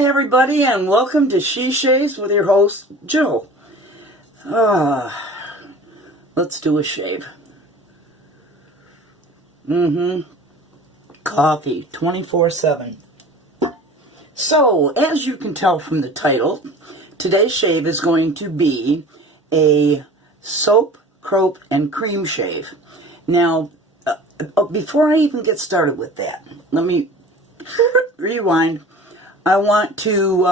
Everybody, and welcome to She Shaves with your host, Joe. Let's do a shave. Coffee, 24/7. So, as you can tell from the title, today's shave is going to be a soap, croap, and cream shave. Now, before I even get started with that, let me rewind. I want to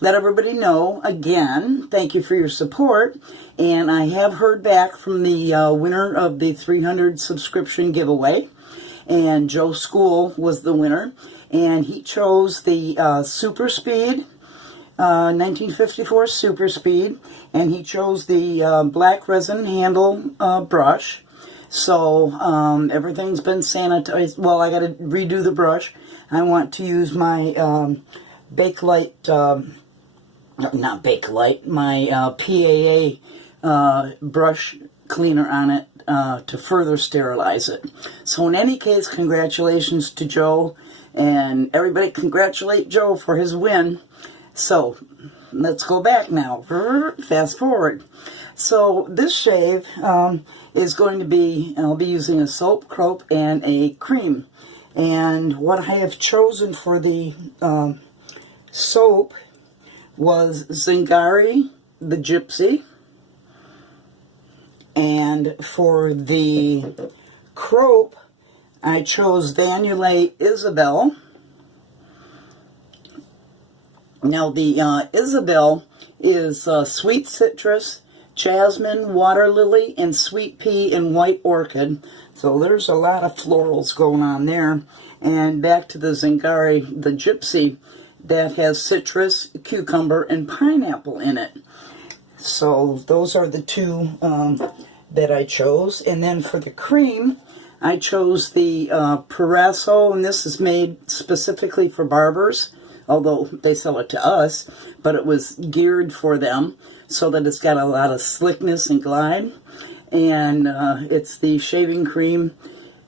let everybody know, again, thank you for your support, and I have heard back from the winner of the 300 subscription giveaway, and Joe School was the winner, and he chose the Super Speed, 1954 Super Speed, and he chose the black resin handle brush. So everything's been sanitized. Well, I got to redo the brush. I want to use my Bakelite, not Bakelite, my PAA brush cleaner on it to further sterilize it. So in any case, congratulations to Joe, and everybody congratulate Joe for his win. So let's go back now, fast forward. So this shave is going to be, I'll be using a soap, croap, and a cream. And what I have chosen for the soap was Zingari, the Gypsy, and for the croap I chose Yulay Isabelle. Now the Isabelle is sweet citrus, jasmine, water lily, and sweet pea and white orchid. So there's a lot of florals going on there. And back to the Zingari, the Gypsy, that has citrus, cucumber, and pineapple in it. So those are the two that I chose. And then for the cream, I chose the Proraso, and this is made specifically for barbers, although they sell it to us, but it was geared for them so that it's got a lot of slickness and glide. And it's the shaving cream,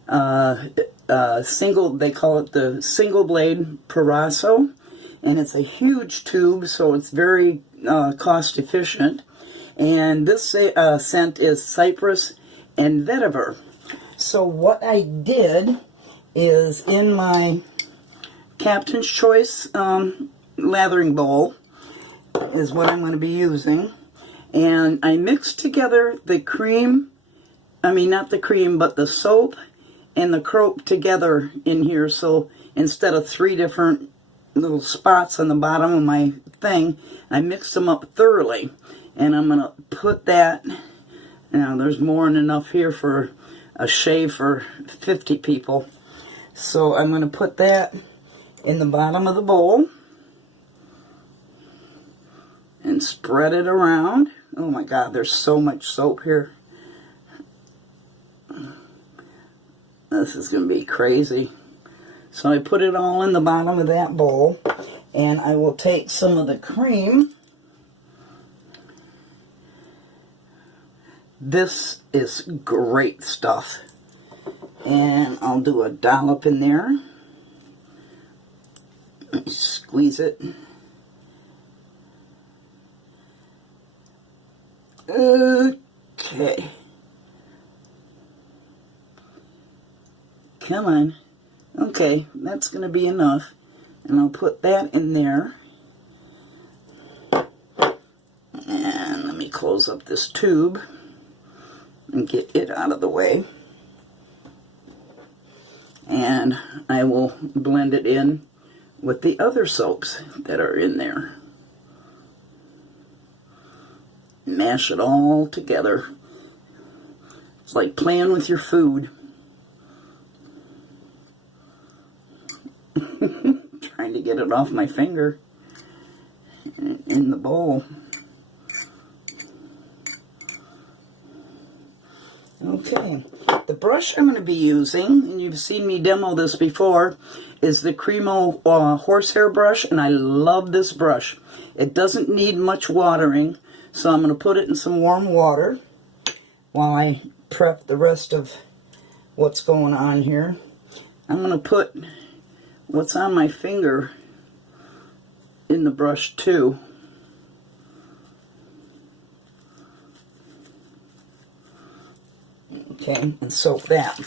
they call it the single blade Proraso. And it's a huge tube, so it's very cost efficient. And this scent is Cypress and Vetyver. So what I did is in my Captain's Choice lathering bowl is what I'm going to be using. And I mixed together the cream, not the cream, but the soap and the croap together in here. So instead of 3 different little spots on the bottom of my thing, I mixed them up thoroughly. And I'm going to put that, now there's more than enough here for a shave for 50 people. So I'm going to put that in the bottom of the bowl and spread it around. Oh my God, there's so much soap here. This is going to be crazy. So I put it all in the bottom of that bowl, and I will take some of the cream. This is great stuff. And I'll do a dollop in there. Squeeze it. Okay. Come on. Okay, that's going to be enough. And I'll put that in there. And let me close up this tube and get it out of the way. And I will blend it in with the other soaps that are in there. Mash it all together. It's like playing with your food. Trying to get it off my finger in the bowl. Okay, the brush I'm going to be using, and you've seen me demo this before, is the Cremo horsehair brush, and I love this brush. It doesn't need much watering, so I'm going to put it in some warm water while I prep the rest of what's going on here. I'm going to put what's on my finger in the brush too. Okay, and soak that.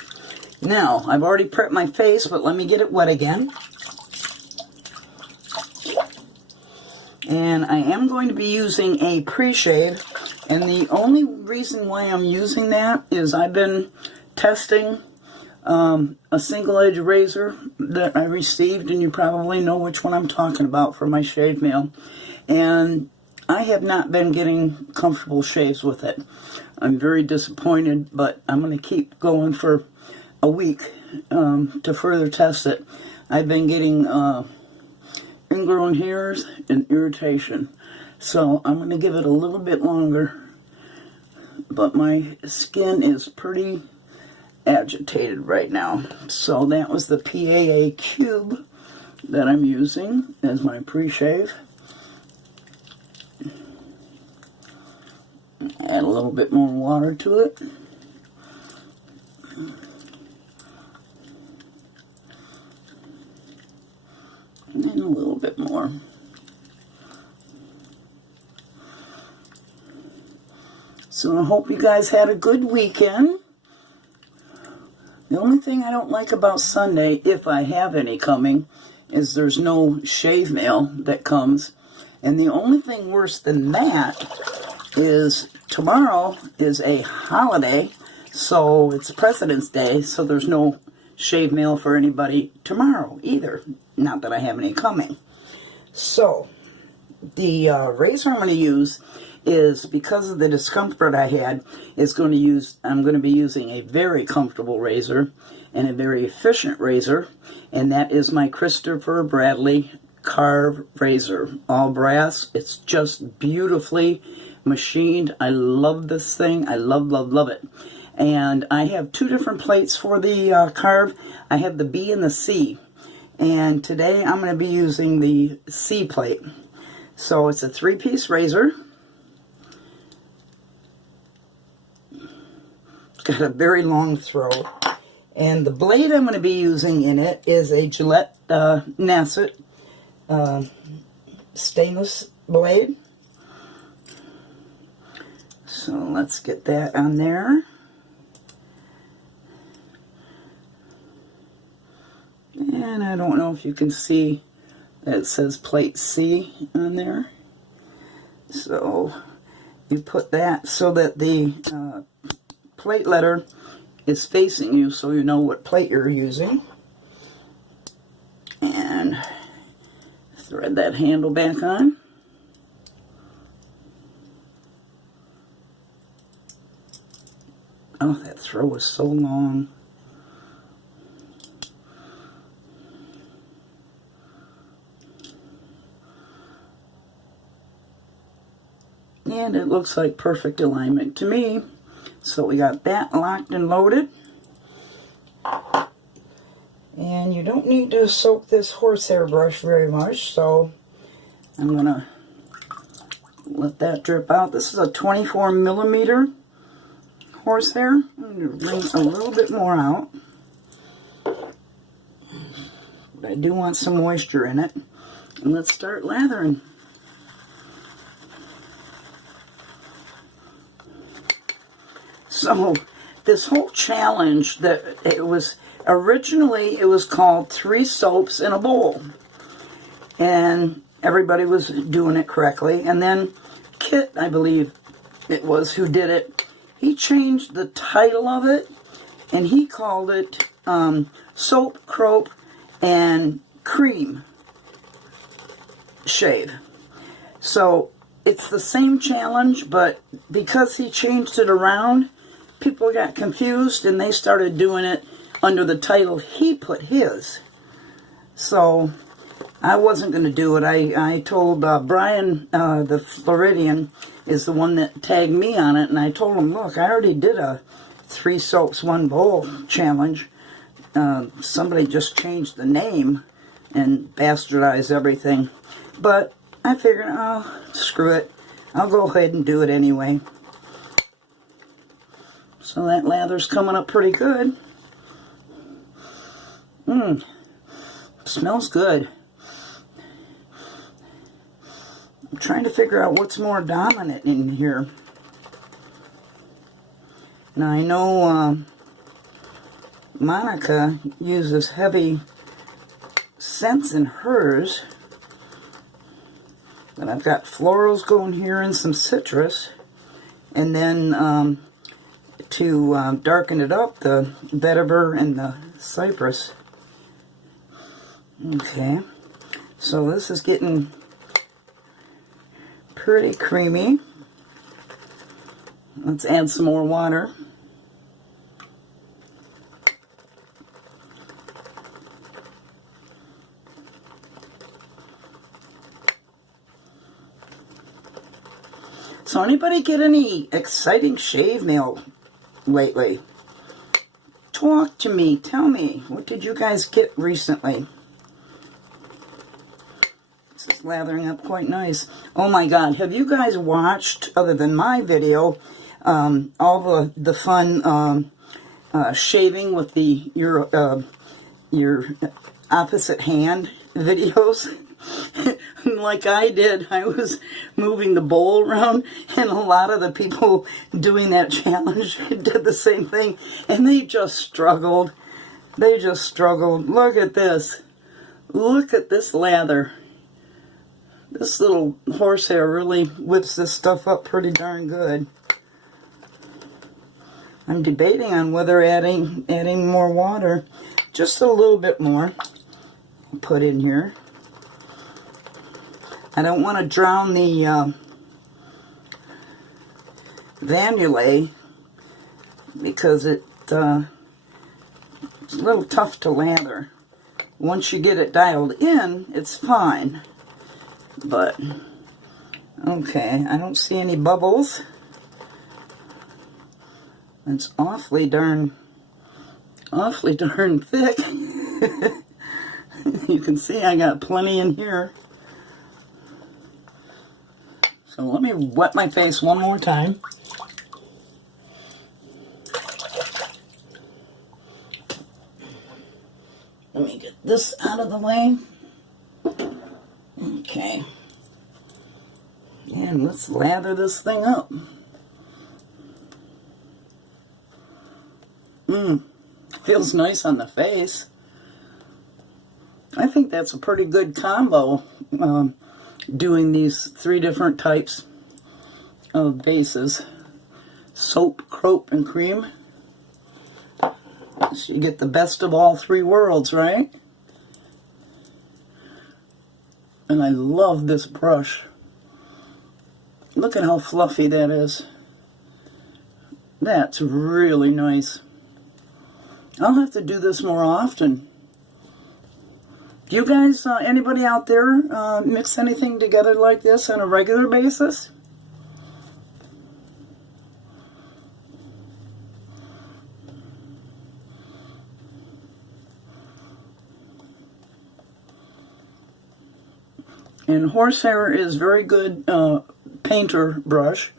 Now, I've already prepped my face, but let me get it wet again. And I am going to be using a pre-shave, and the only reason why I'm using that is I've been testing a single-edge razor that I received, and you probably know which one I'm talking about for my shave mail. And I have not been getting comfortable shaves with it. I'm very disappointed, but I'm going to keep going for a week to further test it. I've been getting ingrown hairs and irritation, so I'm going to give it a little bit longer, but my skin is pretty agitated right now. So that was the PAA Cube that I'm using as my pre-shave. Add a little bit more water to it. And a little bit more. So I hope you guys had a good weekend. The only thing I don't like about Sunday, if I have any coming, is there's no shave mail that comes. And the only thing worse than that is tomorrow is a holiday, so it's President's Day, so there's no shave mail for anybody tomorrow either. Not that I have any coming. So, the razor I'm going to use is, because of the discomfort I had, I'm going to be using a very comfortable razor and a very efficient razor, and that is my Christopher Bradley Karve razor, all brass. It's just beautifully machined. I love this thing. I love it. And I have two different plates for the Karve. I have the B and the C, and today I'm going to be using the C plate. So it's a 3-piece razor. It's got a very long throat, and the blade I'm going to be using in it is a Gillette Nacet stainless blade. So let's get that on there. And I don't know if you can see that it says plate C on there. So you put that so that the plate letter is facing you, so you know what plate you're using. And thread that handle back on. Oh, that throw was so long. And it looks like perfect alignment to me. So we got that locked and loaded. And you don't need to soak this horsehair brush very much, so I'm going to let that drip out. This is a 24 millimeter horsehair. I'm going to bring a little bit more out. But I do want some moisture in it. And let's start lathering. So this whole challenge, that it was originally, it was called 3 soaps in a bowl, and everybody was doing it correctly. And then Kit, I believe it was, who did it, he changed the title of it, and he called it Soap, Croap, and Cream Shave. So it's the same challenge, but because he changed it around, people got confused and they started doing it under the title he put his. So I wasn't going to do it. I told Brian, the Floridian, is the one that tagged me on it, and I told him, look, I already did a 3 soaps, 1 bowl challenge. Somebody just changed the name and bastardized everything. But I figured, oh, screw it. I'll go ahead and do it anyway. So that lather's coming up pretty good. Smells good. I'm trying to figure out what's more dominant in here. Now I know Monica uses heavy scents in hers. But I've got florals going here and some citrus. And then to darken it up, the Vetyver and the Cypress. Okay, so this is getting pretty creamy. Let's add some more water. So anybody get any exciting shave mail lately? Talk to me. Tell me. What did you guys get recently? This is lathering up quite nice. Oh my God. Have you guys watched, other than my video, all the fun shaving with your opposite hand videos? Like I did, I was moving the bowl around, and a lot of the people doing that challenge did the same thing, and they just struggled. They just struggled. Look at this. Look at this lather. This little horsehair really whips this stuff up pretty darn good. I'm debating on whether adding more water, just a little bit more, put in here. I don't want to drown the Yulay because it's a little tough to lather. Once you get it dialed in, it's fine. But, okay, I don't see any bubbles. It's awfully darn thick. You can see I got plenty in here. So let me wet my face one more time. Let me get this out of the way. Okay. And let's lather this thing up. Feels nice on the face. I think that's a pretty good combo. Doing these 3 different types of bases. Soap, Croap, and cream. So you get the best of all 3 worlds, right? And I love this brush. Look at how fluffy that is. That's really nice. I'll have to do this more often. Do you guys, anybody out there, mix anything together like this on a regular basis? And horsehair is very good painter brush.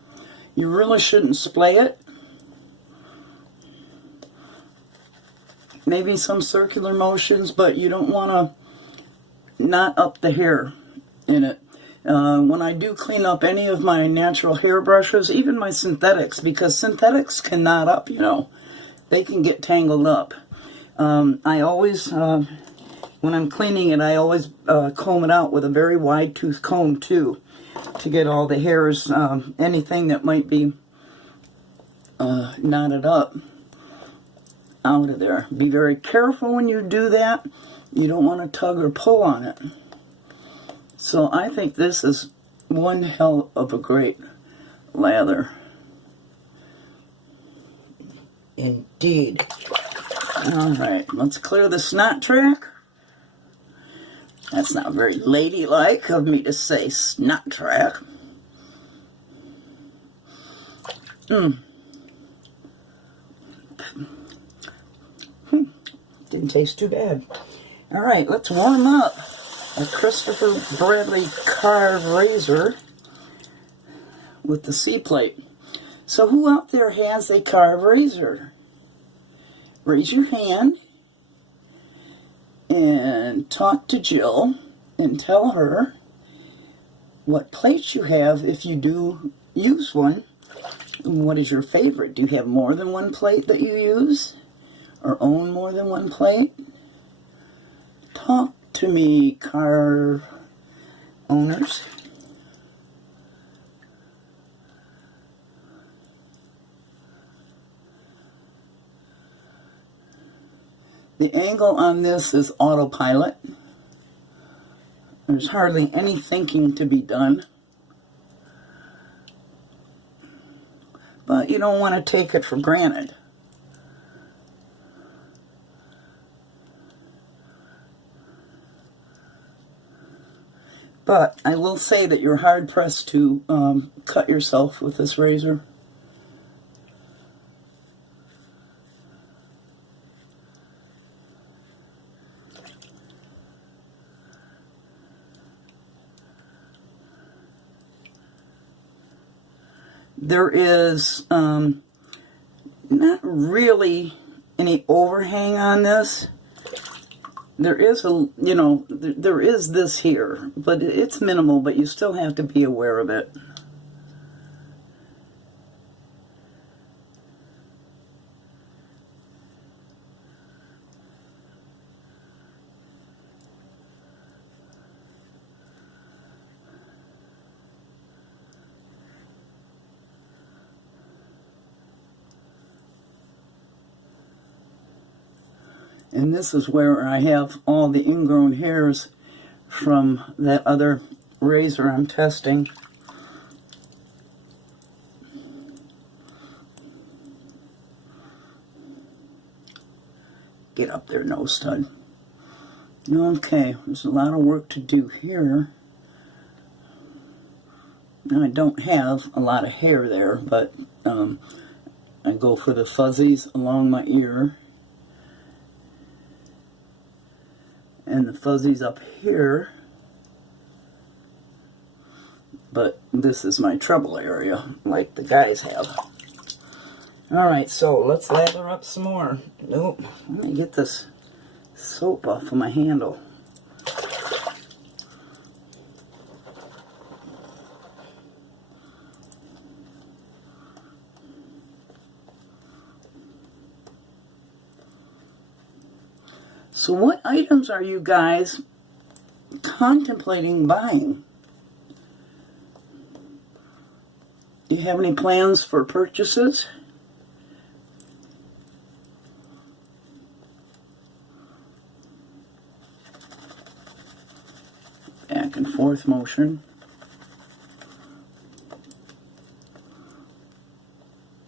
You really shouldn't splay it. Maybe some circular motions, but you don't want to knot up the hair in it. When I do clean up any of my natural hair brushes, even my synthetics, because synthetics can knot up, you know. They can get tangled up. I always, when I'm cleaning it, I always comb it out with a very wide tooth comb too, to get all the hairs, anything that might be knotted up, out of there. Be very careful when you do that. You don't want to tug or pull on it. So I think this is one hell of a great lather. Indeed. Alright, let's clear the snot track. That's not very ladylike of me to say snot track. Didn't taste too bad. All right, let's warm up a Christopher Bradley Karve razor with the C-plate. So who out there has a Karve razor? Raise your hand and talk to Jill and tell her what plates you have if you do use one. What is your favorite? Do you have more than one plate that you use? Or own more than one plate? Talk to me, Karve owners. The angle on this is autopilot. There's hardly any thinking to be done. But you don't want to take it for granted. But I will say that you're hard-pressed to cut yourself with this razor. There is not really any overhang on this. There is there is this here, but it's minimal, but you still have to be aware of it. And this is where I have all the ingrown hairs from that other razor I'm testing. Get up there, nose stud. Okay, there's a lot of work to do here. Now, I don't have a lot of hair there, but I go for the fuzzies along my ear. And the fuzzies up here, but this is my trouble area, like the guys have. Alright, so let's lather up some more. Nope, let me get this soap off of my handle. So what items are you guys contemplating buying? Do you have any plans for purchases? Back and forth motion.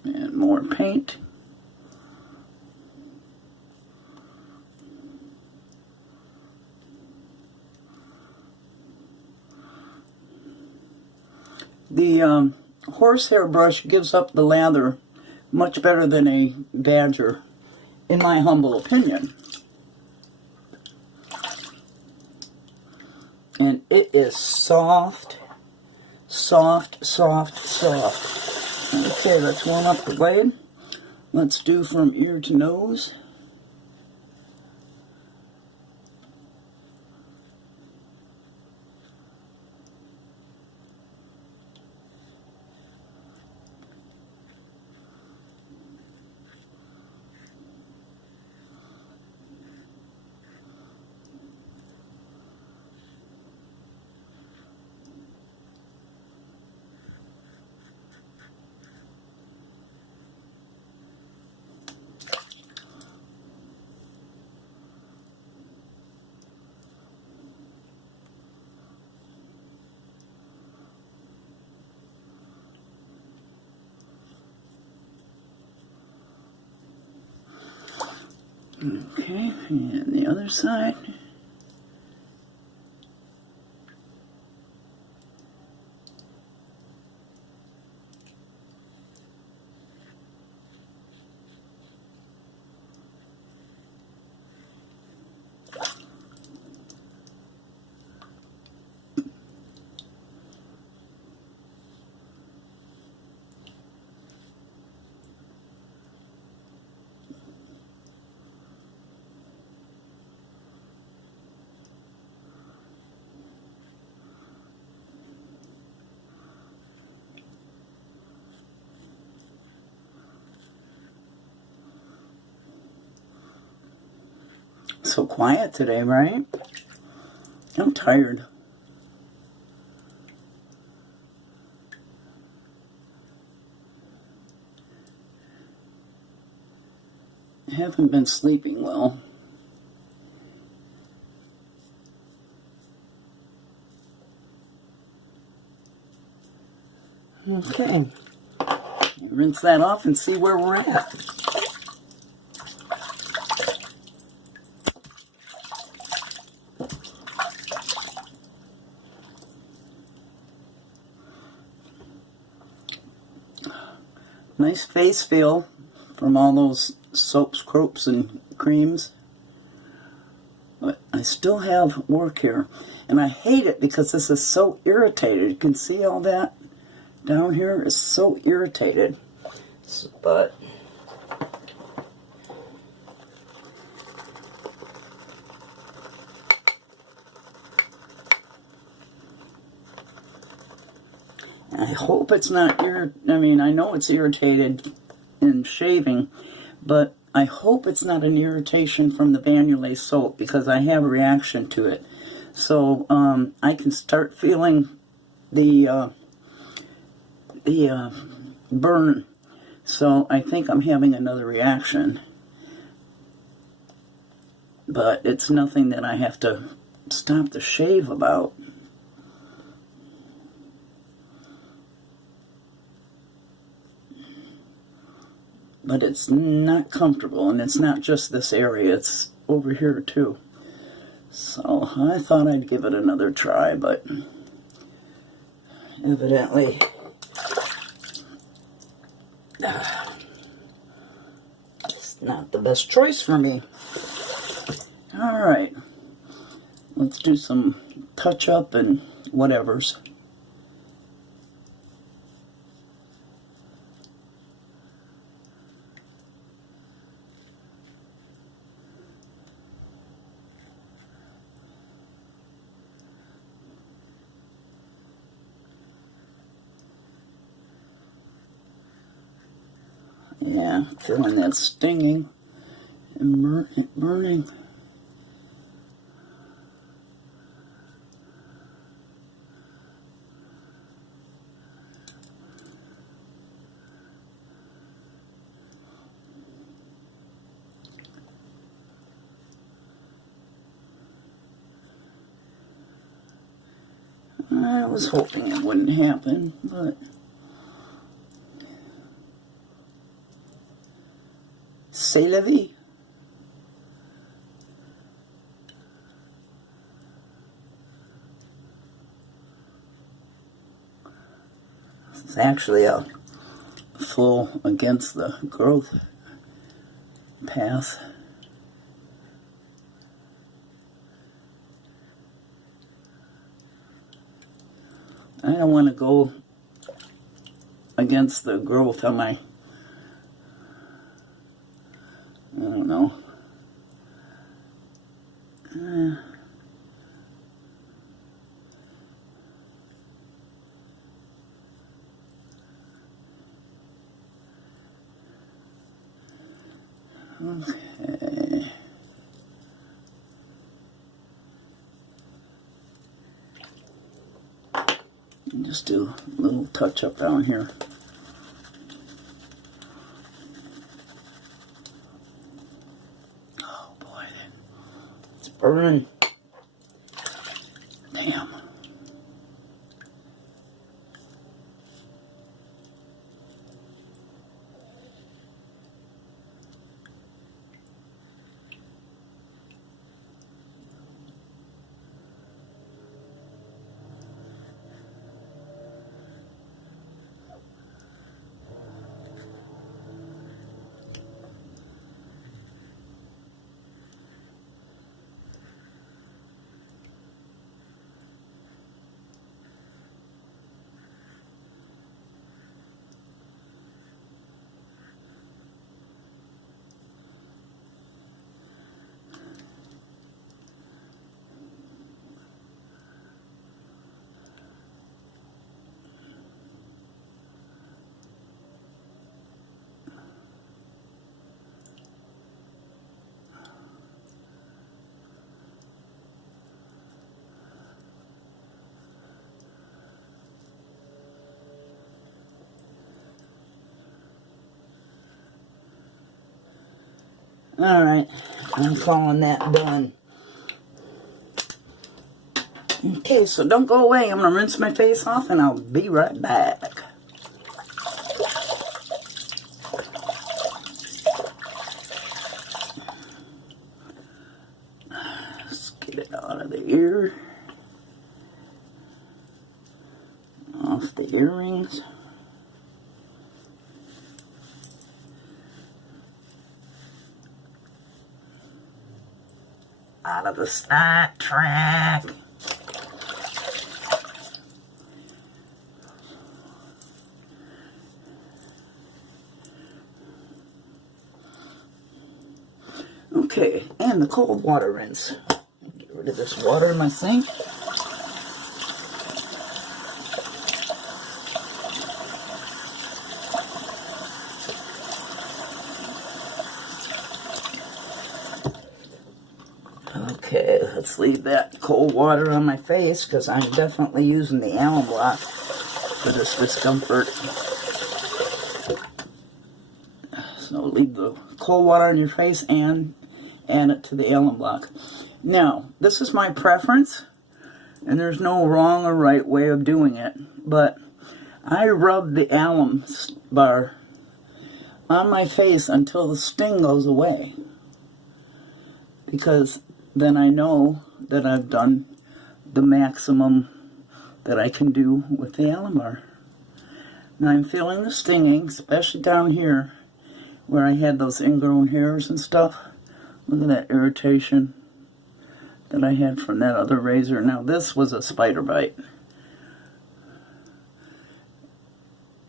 And more paint. The horsehair brush gives up the lather much better than a badger, in my humble opinion. And it is soft, soft, soft, soft. Okay, let's warm up the blade. Let's do from ear to nose. Okay, and the other side. so quiet today, right? I'm tired. I haven't been sleeping well. Okay. Rinse that off and see where we're at. Nice face feel from all those soaps, croaps, and creams. But I still have work here. And I hate it because this is so irritated. You can see all that down here is so irritated. But I hope it's not I mean, I know it's irritated in shaving, but I hope it's not an irritation from the Yulay soap because I have a reaction to it. So I can start feeling the burn. So I think I'm having another reaction. But it's nothing that I have to stop the shave about. But it's not comfortable, and it's not just this area, it's over here too. So I thought I'd give it another try, but evidently it's not the best choice for me. Alright, let's do some touch-up and whatevers. Yeah, feeling that stinging and burning. I was hoping it wouldn't happen, but c'est la vie. It's actually a full against the growth path. I don't want to go against the growth on my, I don't know. Okay. Just do a little touch up down here. Oh boy, it's burning. Damn. Alright, I'm calling that done. Okay, so don't go away. I'm going to rinse my face off and I'll be right back. Let's get it out of the ear. Off the earrings. Out of the snack track. Okay, and the cold water rinse. Get rid of this water in my sink. Okay, let's leave that cold water on my face because I'm definitely using the Alum block for this discomfort. So leave the cold water on your face and add it to the Alum block. Now, this is my preference, and there's no wrong or right way of doing it, but I rub the Alum bar on my face until the sting goes away, because then I know that I've done the maximum that I can do with the Alum bar. Now I'm feeling the stinging, especially down here where I had those ingrown hairs and stuff. Look at that irritation that I had from that other razor. Now this was a spider bite.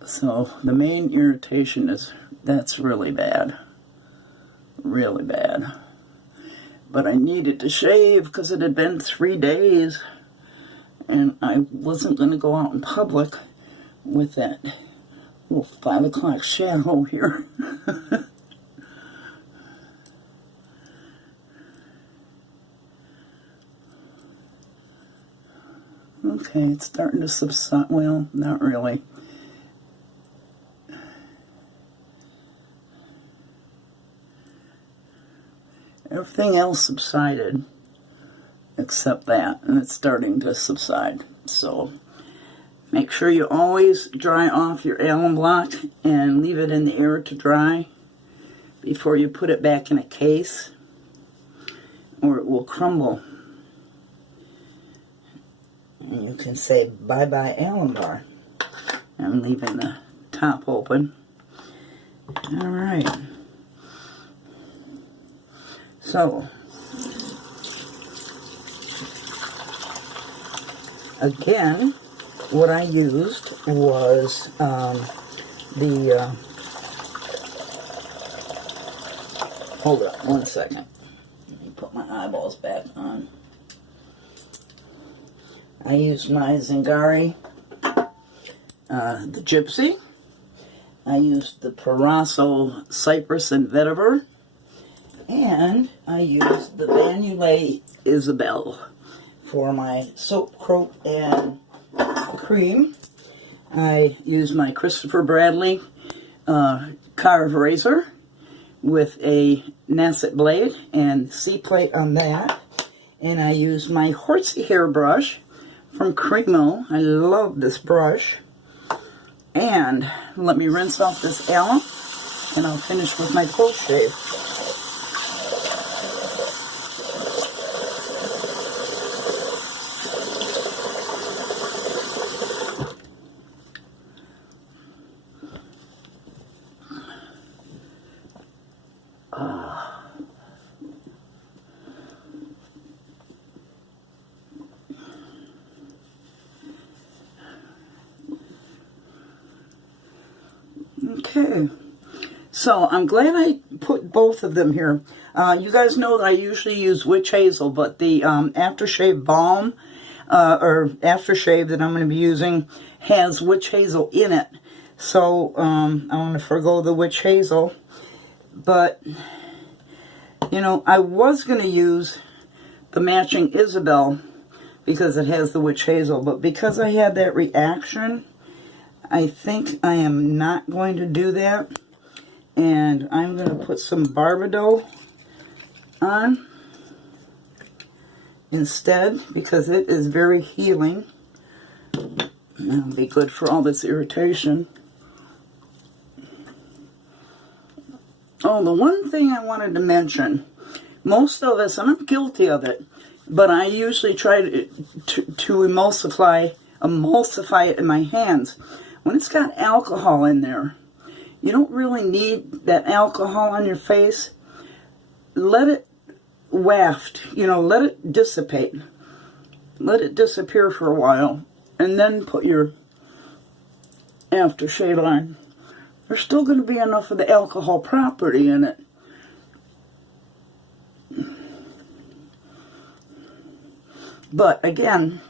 So the main irritation is, that's really bad. Really bad. But I needed to shave because it had been 3 days and I wasn't going to go out in public with that little 5 o'clock shadow here. Okay, it's starting to subside. Well, not really. Everything else subsided except that, and it's starting to subside. So make sure you always dry off your Alum block and leave it in the air to dry before you put it back in a case, or it will crumble. And you can say bye-bye Alum bar. I'm leaving the top open. Alright. So, again, what I used was hold up one second. Let me put my eyeballs back on. I used my Zingari, the Gypsy. I used the Proraso, Cypress, and Vetyver. And I used the Yulay Isabelle for my soap, Croap, and cream. I used my Christopher Bradley Karve razor with a Nacet blade and C-plate on that. And I used my horsey hair brush from Cremo. I love this brush. And let me rinse off this Alum, and I'll finish with my cold shave. Okay, so I'm glad I put both of them here. You guys know that I usually use witch hazel, but the Aftershave Balm or Aftershave that I'm going to be using has witch hazel in it. So I want to forgo the witch hazel. But, you know, I was going to use the matching Isabelle because it has the witch hazel. But because I had that reaction, I think I am not going to do that. And I'm going to put some Barbedeaux on instead because it is very healing. That'll be good for all this irritation. Oh, the one thing I wanted to mention, most of us, and I'm guilty of it, but I usually try to emulsify it in my hands. When it's got alcohol in there, you don't really need that alcohol on your face. Let it waft, let it dissipate. Let it disappear for a while, and then put your aftershave on. There's still going to be enough of the alcohol property in it. But again,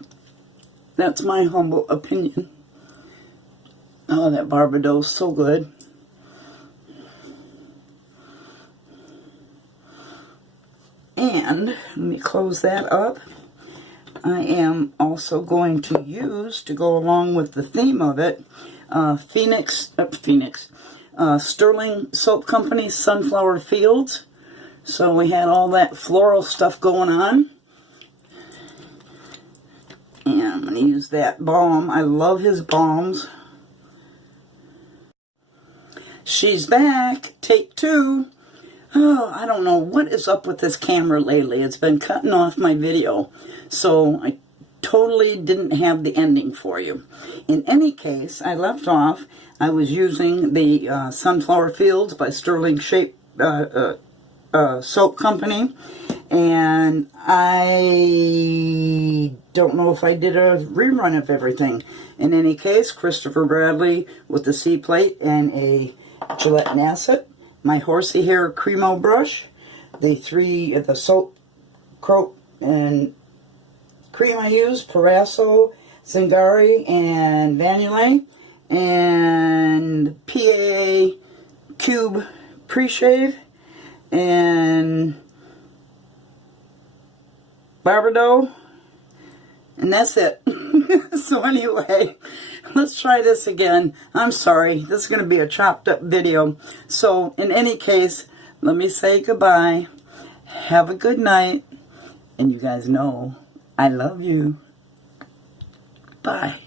that's my humble opinion. Oh, that Barbedeaux is so good. And let me close that up. I am also going to use, to go along with the theme of it, Stirling Soap Company Sunflower Fields. So we had all that floral stuff going on. And I'm going to use that balm. I love his balms. She's back. Take 2. Oh, I don't know what is up with this camera lately. It's been cutting off my video. So I totally didn't have the ending for you. In any case, I left off. I was using the Sunflower Fields by Stirling Soap Company. And I don't know if I did a rerun of everything. In any case, Christopher Bradley with the C-plate and a Gillette Nacet. My horsey hair Cremo brush. The soap, Croap, and cream I use, Proraso, Zingari, and Yulay. And PAA Cube pre-shave. And Barbedeaux, and that's it. So anyway, let's try this again. I'm sorry, this is going to be a chopped up video. So in any case, let me say goodbye. Have a good night. And you guys know I love you. Bye.